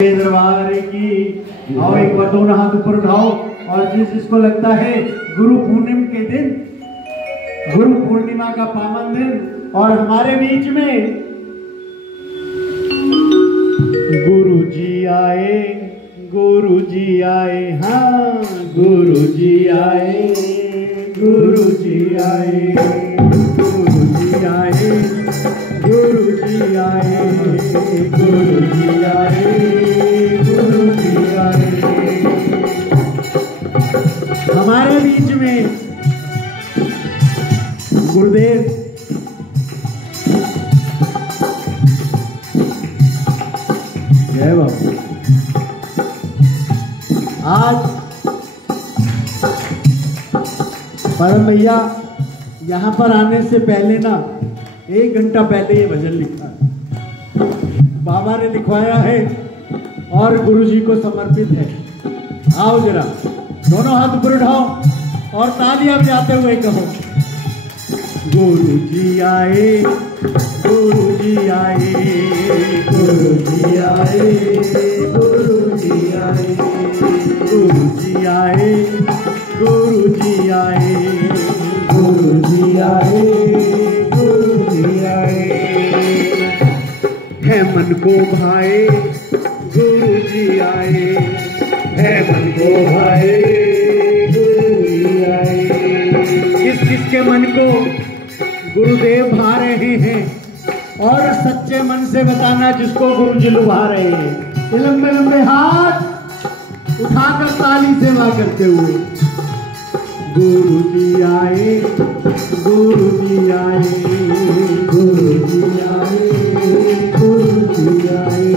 दरबार की। आओ एक बार दोनों हाथ ऊपर उठाओ और जिसको लगता है गुरु पूर्णिमा के दिन, गुरु पूर्णिमा का पावन दिन और हमारे बीच में गुरु जी आए, गुरु जी आए, हाँ गुरु जी आए, गुरु जी आए, गुरु जी आए, गुरु जी आए, गुरु जी आए, गुरु जी आए हमारे बीच में। गुरुदेव जय बाबू। आज परम भैया यहाँ पर आने से पहले ना 1 घंटा पहले ये भजन लिखा है, बाबा ने लिखवाया है और गुरुजी को समर्पित है। आओ जरा दोनों हाथ ऊपर उठाओ और तालियां बजाते हुए कहो, गुरु जी आए, गुरु जी आए, गुरु जी आए, गुरु जी आए, गुरु जी आए, गुरु जी आए, गुरु जी आए, गुरु जी आए। है मन को भाए गुरु जी आए, है मन को भाए गुरु जी आए। किस किसके मन को गुरुदेव भा रहे हैं और सच्चे मन से बताना जिसको गुरु जी लुभा रहे हैं। लंबे लंबे हाथ उठाकर ताली सेवा करते हुए, गुरु जी आए, गुरु जी आए, गुरु जी आए, गुरु जी आए।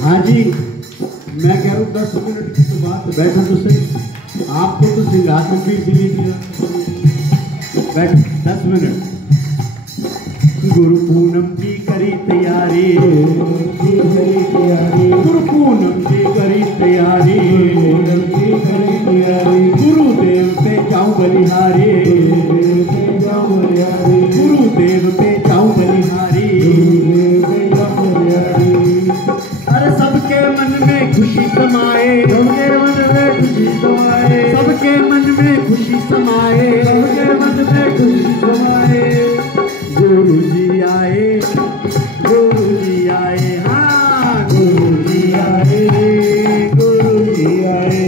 हाँ जी, मैं कह रहा हूँ 10 मिनट की तो बात बैठा तो सही, आपको तो सिंहासन भी इसीलिए दिया। बैठ 10 मिनट। गुरु पूनम की करी तैयारी, गुरु पूनम की करी तैयारी, गुरुदेव पे जाऊं बलिहारी, गुरुदेव पे जाऊं बलिहारी। अरे सबके मन में खुशी समाए, सबके मन में खुशी समाए, सबके मन में खुशी समाए, सबके मन में खुशी समाए। गुरु जी आए, गुरु जी आए, हाँ गुरु जी आए, गुरु जी आए।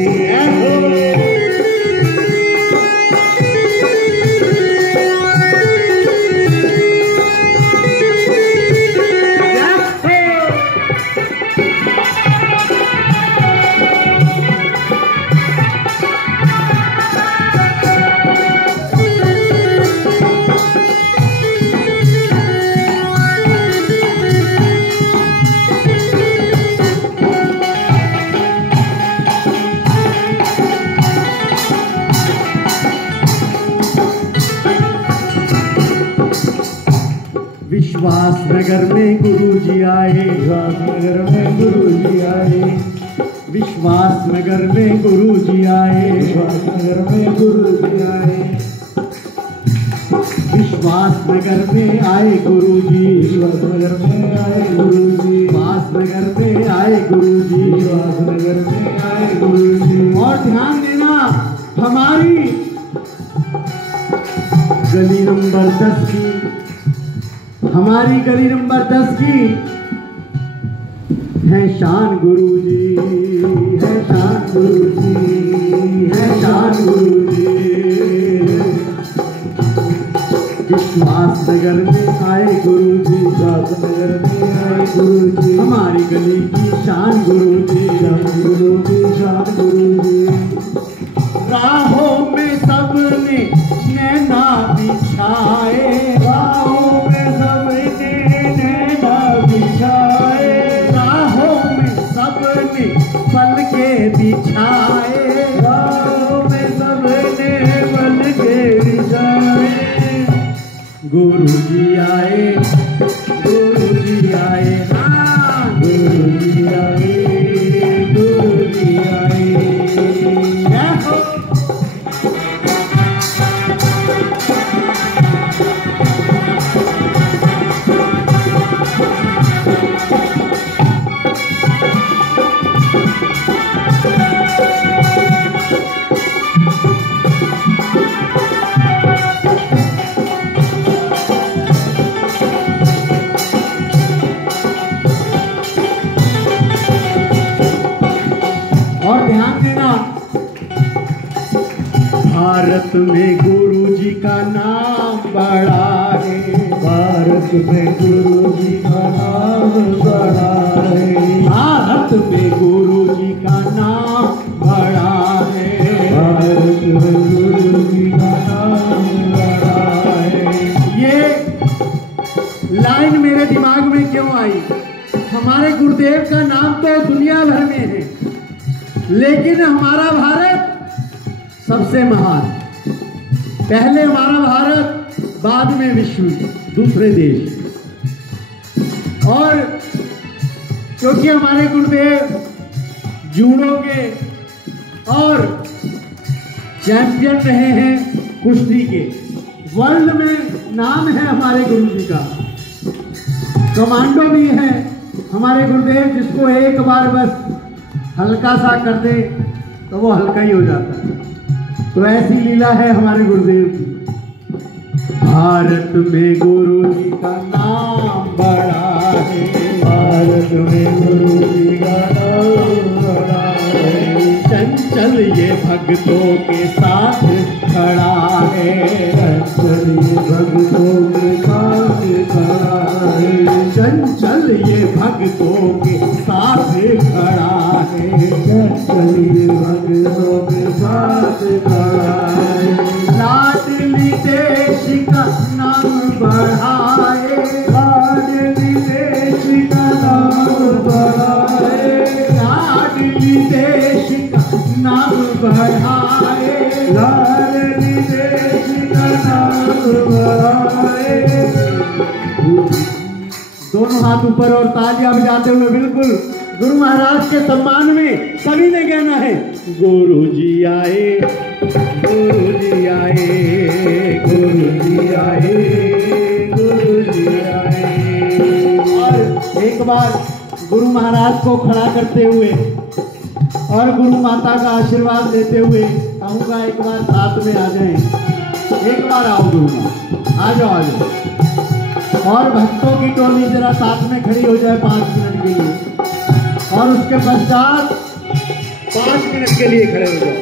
विश्वास नगर में गुरु जी आए, विश्वास नगर में गुरु जी आए, विश्वास नगर में गुरु जी आए, विश्वास नगर में गुरु जी आए, विश्वास नगर में आए गुरु जी, विश्वास नगर में आए गुरु जी, विश्वास नगर में आए गुरु जी, विश्वास नगर में आए गुरु जी। और ध्यान देना, हमारी गली नंबर 10 की, हमारी गली नंबर 10 की है शान गुरु जी, है शान गुरु जी, है शान गुरु जी। विश्वास नगर में आए गुरु जी, विश्वास नगर में आए गुरु जी, हमारी गली की शान गुरु जी, शान गुरु जी, शान गुरु जी। राहों में सबने नैना बिछाए, गुरु जी आए, गुरु जी आए, हाँ गुरु जी आए, गुरु जी आए। और ध्यान देना, भारत में गुरु जी का नाम बड़ा है, भारत में गुरु जी का नाम बड़ा है, भारत में गुरु जी का नाम बड़ा है, भारत में गुरु जी का नाम बड़ा है। ये लाइन मेरे दिमाग में क्यों आई? हमारे गुरुदेव का नाम तो दुनिया भर में है, लेकिन हमारा भारत सबसे महान। पहले हमारा भारत, बाद में विश्व, दूसरे देश। और क्योंकि हमारे गुरुदेव जूडो के और चैंपियन रहे हैं कुश्ती के, वर्ल्ड में नाम है हमारे गुरु जी का। कमांडो भी है हमारे गुरुदेव, जिसको एक बार बस हल्का सा कर दे तो वो हल्का ही हो जाता है। तो ऐसी लीला है हमारे गुरुदेव की। भारत में गुरु जी का नाम बड़ा है, भारत में गुरु जी का नाम बड़ा है, चंचल ये भक्तों के साथ खड़ा है, चंचल ये भक्तों के साथ खड़ा है, चंचल ये भक्तों के साथ खड़ा है, चंचल ये भक्तों के साथ खड़ा है। लाडली देश का नाम बढ़ाए, लाडली देश का नाम बढ़ाए, लाडली देश का नाम बढ़ाए, लाडली देश का नाम बढ़ाए। दोनों हाथ ऊपर और तालियां बजाते हुए बिल्कुल गुरु महाराज के सम्मान में सभी ने कहना है, गुरु जी आए, गुरु जी आए, गुरु जी आए, गुरु जी आए। और एक बार गुरु महाराज को खड़ा करते हुए और गुरु माता का आशीर्वाद लेते हुए कहूँगा, एक बार साथ में आ जाएं। एक बार आओ गुरु माँ, आ जाओ, आ जाओ। और भक्तों की टोली जरा साथ में खड़ी हो जाए 5 मिनट के लिए, और उसके पश्चात 5 मिनट के लिए खड़े हो जाओ,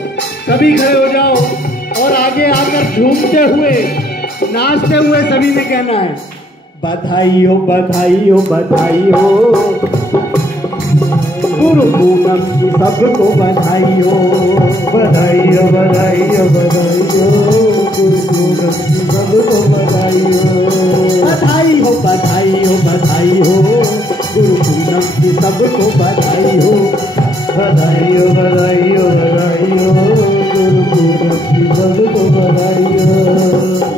सभी खड़े हो जाओ और आगे आकर झूमते हुए नाचते हुए सभी ने कहना है, बधाई हो, बधाई हो, बधाई हो, गुरु पूनम की सबको बधाई हो, बधाई हो, बधाई हो, बधाई हो, गुरु पूनम की सबको बधाई हो, बधाई हो, बधाई हो, बधाई हो, गुरु पूनम की सबको बधाई हो, बधाई हो, बधाई हो, बधाई हो, गुरु पूनम की सबको बधाई हो।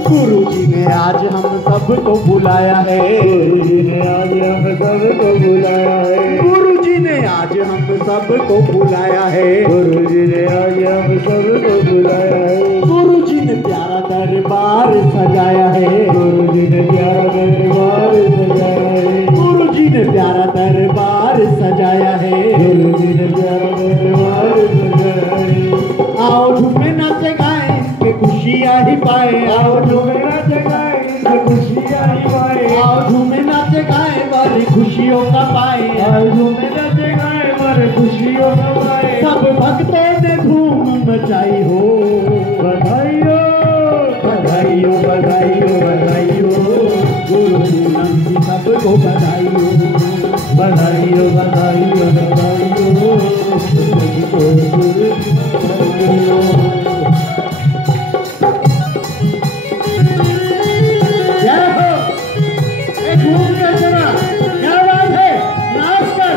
गुरु जी ने आज हम सबको बुलाया है, गुरु जी ने आज हम सबको बुलाया है, गुरु जी ने आज हम सबको बुलाया है, गुरु जी ने आज हम सबको बुलाया है, गुरु जी ने प्यारा दरबार सजाया है, गुरु जी ने प्यारा दरबार सजाया है, गुरु जी ने प्यारा दरबार सजाया है, गुरु जी ने प्यारा दरबार सजाया है। आओ झूमे नाचे गाए के खुशियाँ ही पाए, आओ झूमे नाचे गाए के खुशियाँ ही पाए, आओ झूमे नाचे गाए वाली खुशियों का पाए, आओ झूमे नाचे गाए वाली खुशियों का पाए। सब भक्तों ने धूम मचाई हो, बधाई हो, बधाई हो, बधाई हो, बधाई हो, गुरु पूनम की सबको बधाई हो, बधाई हो, बधाई हो, बधाई हो, सबको गुरु की बधाई हो। जय हो, एक घूम के जरा, क्या बात है, नाच कर,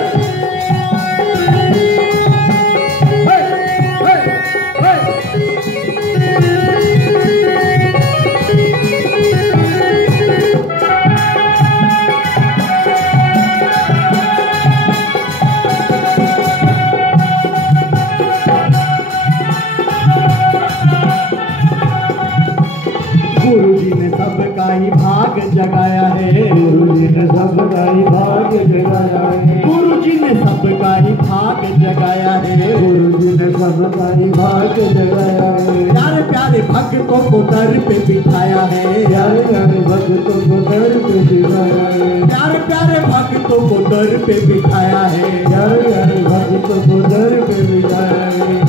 सबका ही भाग जगाया है, गुरु जी ने सबका ही भाग जगाया है, गुरु जी ने सबका ही भाग जगाया है, गुरु जी ने सबका ही भाग जगाया है। प्यारे प्यारे भक्तों को दर पे बिठाया है, प्यारे प्यारे भक्तों को दर पे बिठाया है, प्यारे प्यारे भक्तों को दर पे बिठाया है, प्यारे प्यारे भक्तों को दर पे बिठाया है।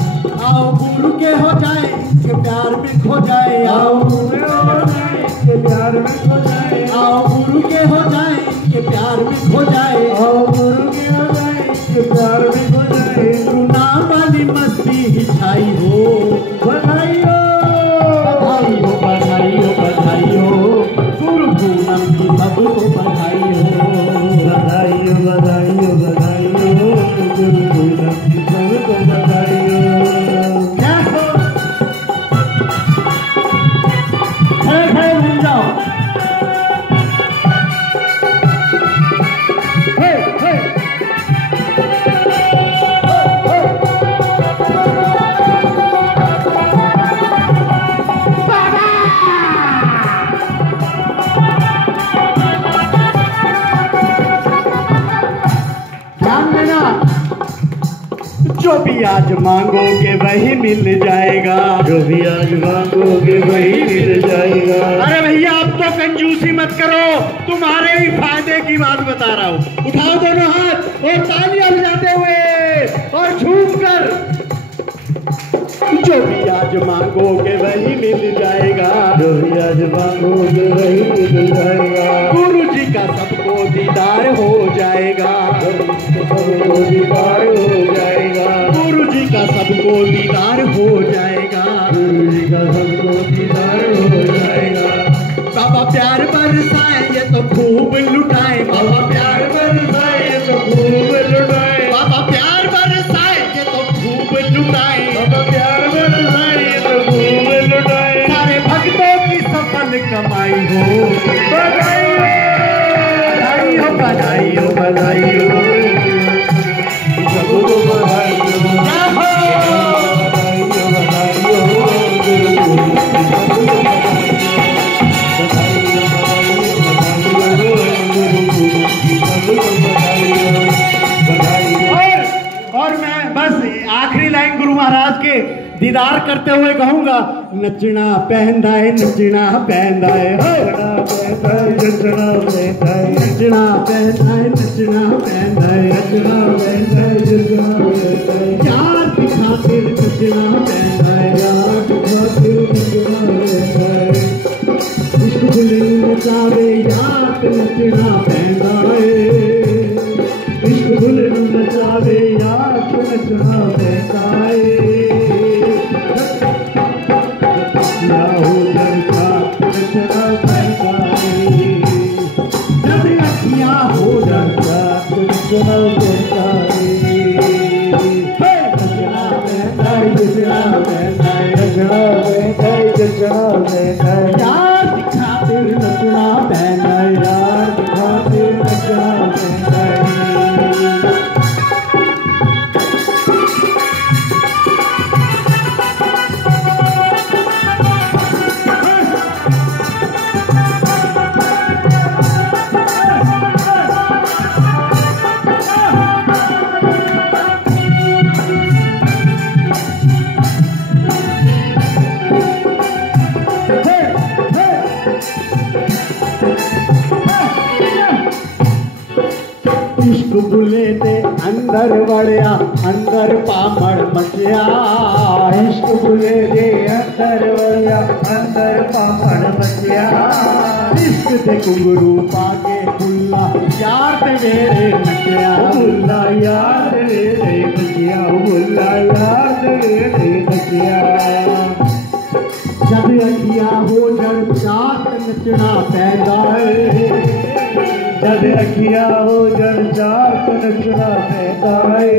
आओ गुरु के हो जाए इनके प्यार में खो जाए, आओ गुरु हो जाए इनके प्यार में खो जाए, आओ गुरु के हो जाए इनके प्यार में खो जाए, आओ गुरु के हो जाए इनके प्यार में खो जाए। गुरु नाम वाली मस्ती ही छाई हो, बधाई हो बधाई हो बधाई हो बधाई हो, गुरु पूनम की सबको बधाई हो, बधाई हो बधाई हो बधाई हो, गुरु पूनम की सबको बधाई हो। जो भी आज मांगोगे वही मिल जाएगा, जो भी आज मांगोगे वही मिल जाएगा। अरे भैया अब तो कंजूसी मत करो, तुम्हारे ही फायदे की बात बता रहा हूँ। उठाओ दोनों हाथ और तालियां बजाते हुए और झूम कर, जो भी आज मांगोगे वही मिल जाएगा, जो भी आज मांगोगे वही मिल जाएगा। गुरु जी का सबको दीदार हो जाएगा, सबको दीदार हो जाएगा, गुरु जी का सबको दीदार हो जाएगा, गुरु जी का सबको दीदार हो जाएगा। बाबा प्यार बरसाए ये तो खूब लुटाए, बाबा प्यार बरसाए ये तो खूब लुटाए, बाबा प्यार बरसाए ये तो खूब लुटाए, बाबा प्यार बरसाए ये तो खूब लुटाए। सारे भक्तों की सफल कमाई हो, बधाई हो बधाई हो बधाई हो, सबको बधाई हो, बधाई हो, गुरु और मैं बस आखिरी लाइन गुरु महाराज के दीदार करते हुए कहूंगा, नचना पहनदाए नचना पहनदाए, नचना पहनदाए नचना पहनदाए, नचना पहनदाए नचना पहनदाए, नचना पहनदाए नचना पहनदाए। यार की खातिर नचना पहनदाए, यार की खातिर नचना पहनदाए। इश्क दिल नचावे यार नचना पहनदाए, इश्क दिल नचावे यार नचना पहनदाए। या हो लड़का नचना पहनदाए, जब अखियां हो लड़का नचना पहनदाए। नचना पहनदाए नचना पहनदाए, नचना पहनदाए नचना पहनदाए। यार की खातिर नचना पहनदाए, यार की खातिर नचना पहनदाए। इश्क बुले दे अंदर वड़िया अंदर पामड़ मचिया, इश्क बुले दे अंदर वड़िया अंदर पापड़ बचिया। इश्क दे घुंघरू पाके फुल्ला यार ते मेरे नचिया, बुल्ला यार रे बचिया, बुल्ला यार रे बचिया। जब अखियां हो जड़ चाट नचना पैदा है, जब अखियां हो जड़ चाट नचना पैदा है।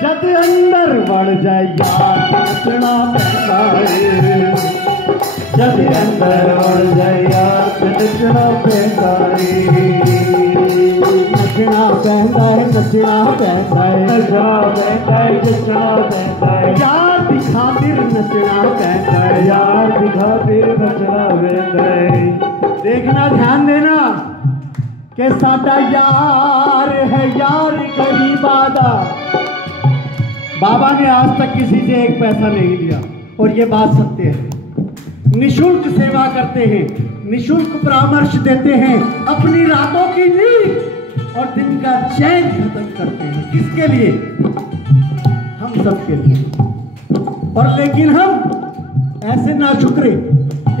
जब अंदर बढ़ जाए यार नचना पैदा है, जब अंदर बढ़ जाए यार नचना पैदा है। नचना पैदा है नचना पैदा है, नचना पैदा है नचना पैदा है। यार दी खातिर नचना कहता है, यार दी खातिर नचना कहता है। देखना ध्यान देना कि साडा यार है यार गरीबा दा। बाबा ने आज तक किसी से एक पैसा नहीं लिया और ये बात सत्य है। निशुल्क सेवा करते हैं, निशुल्क परामर्श देते हैं, अपनी रातों की नींद और दिन का चैन खत्म करते हैं। किसके लिए? हम सबके लिए। और लेकिन हम ऐसे नाशुक्रे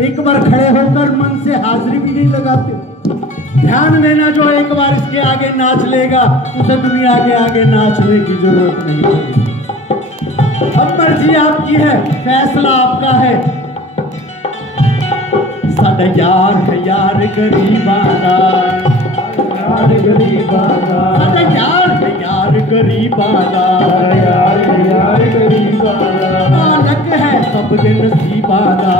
एक बार खड़े होकर मन से हाजिरी भी नहीं लगाते। ध्यान देना, जो एक बार इसके आगे नाच लेगा उसे दुनिया के आगे नाचने की जरूरत नहीं होगी। अब मर्जी आपकी है, फैसला आपका है। साडा यार है यार गरीबा दा, यार गरीबा दा, साडा यार है यार गरीबा दा, यार यार गरीबा दा। मालक है सब दिन नसीबा दा,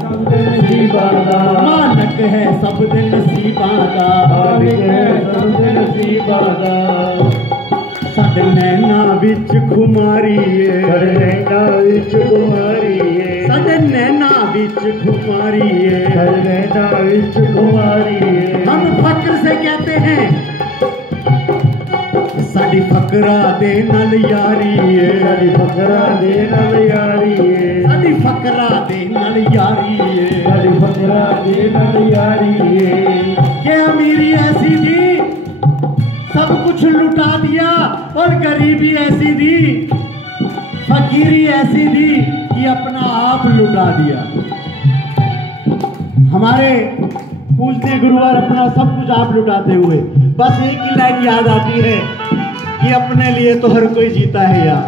सब दिन नसीबा दा, मालक है सब दिन नसीबा दा, मालिक है सब दिन नसीबा दा। साडे नैना विच खुमारी है, साडे नैना विच खुमारी है, साडे नैना विच खुमारी है, साडे नैना विच खुमारी है। हम फक्र से कहते हैं साडी फकरा दे नाल यारी है, साडी फकरा दे नाल यारी है, साडी फकरा दे नाल यारी है, साडी फकरा दे नाल यारी है। के अमीरी ऐसी दी सब कुछ लुटा दिया और गरीबी ऐसी दी, फकीरी ऐसी दी कि अपना आप लुटा दिया। हमारे पूजने गुरुवर अपना सब कुछ आप लुटाते हुए बस एक ही लाइन याद आती है कि अपने लिए तो हर कोई जीता है यार,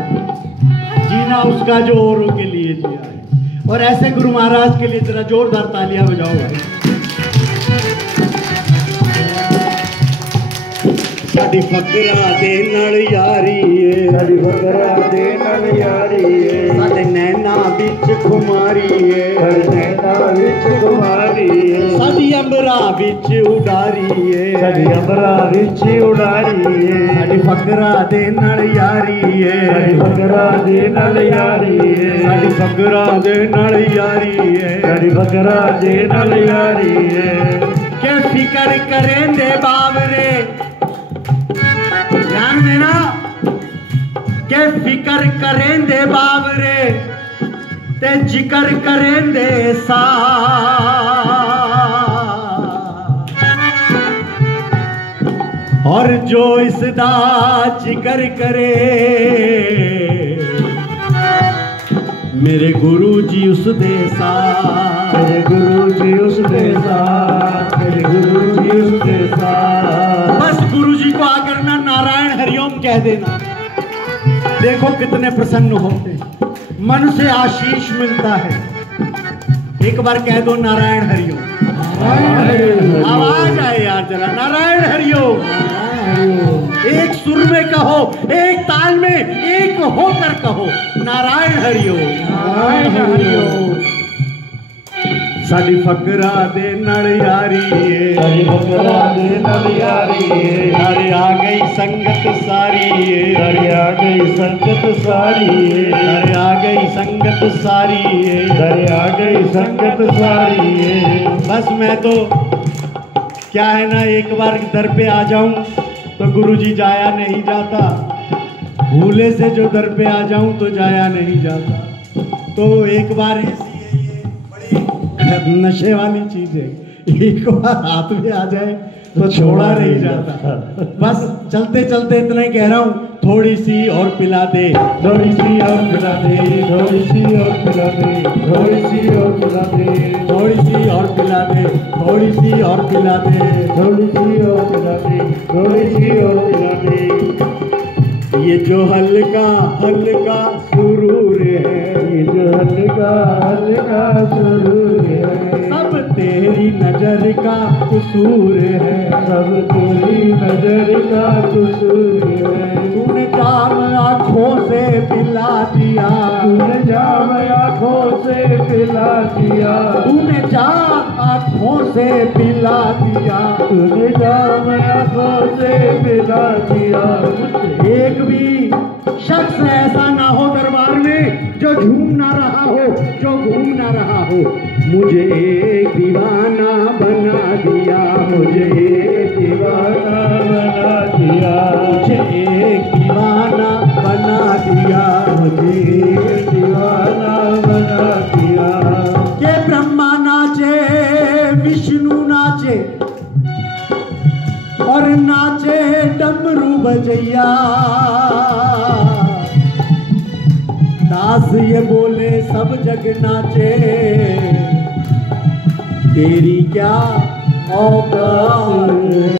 जीना उसका जो औरों के लिए जिया है। और ऐसे गुरु महाराज के लिए जरा जोरदार तालियां बजाओ भाई। साडी फकरा दे नाल यारी है, साडी फकरा दे नाल यारी है, साडे नैना विच खुमारी है, साडे नैना विच खुमारी है, साडी अंबरा विच उडारी है, साडी अंबरा विच उडारी है। साडी फकरा दे नाल यारी है, साडी फकरा दे नाल यारी है, साडी फकरा दे नाल यारी है, साडी फकरा दे नाल यारी है। के फिकर करें दे बाबरे, ध्यान देना, के फिकर करें दे बाबरे ते जिक्र करें दे सा, और जो इसदा जिक्र करे मेरे गुरु जी उस दे सा, मेरे गुरु जी उस दे सा, मेरे गुरु जी उस दे सा। बस गुरु जी को आकर ना नारायण हरिओम कह देना, देखो कितने प्रसन्न होते हैं, मन से आशीष मिलता है। एक बार कह दो नारायण हरिओम, आवाज आए यार जरा, नारायण हरिओम। एक सुर में कहो, एक ताल में, एक होकर कहो, नारायण हरिओम, नारायण हरिओम। साडी फकरा दे नाल यारी है, साडी फकरा दे नाल यारी है, अरे आ गई संगत सारी है, अरे आ गई संगत सारी है, अरे आ गई संगत सारी है, अरे आ गई संगत सारी है। बस मैं तो क्या है ना, एक बार दर पे आ जाऊं तो गुरुजी जाया नहीं जाता, भूले से जो दर पे आ जाऊं तो जाया नहीं जाता। तो एक बार ऐसी है, ये बड़ी नशे वाली चीज है, एक बार हाथ में आ जाए तो छोड़ा नहीं जाता। बस चलते चलते इतना ही कह रहा हूँ, थोड़ी सी और पिला दे, थोड़ी सी और पिला दे, थोड़ी सी और पिला दे, थोड़ी सी और पिला दे, थोड़ी सी और पिला दे, थोड़ी सी और पिला दे, थोड़ी सी और पिला दे, थोड़ी सी और पिला दे। ये जो हल्का हल्का सुरूर है, ये जो हल्का हल्का सुरूर है, सब तेरी नजर का कसूर है, सब तेरी नजर का कसूर है। तूने जाम आँखों से पिला दिया, तूने जाम आँखों से पिला दिया, तूने जाम आंखों से पिला दिया, तूने जाम आंखों से पिला दिया। एक भी शख्स ऐसा ना हो दरबार में जो झूम ना रहा हो, जो घूम ना रहा हो। मुझे एक दीवाना बना दिया, मुझे एक दीवाना बना दिया, मुझे एक दीवाना बना दिया, मुझे एक दीवाना बना दिया। के ब्रह्मा नाचे, विष्णु नाचे और नाचे डमरू बजैया। दास ये बोले सब जग नाचे, तेरी क्या औकात।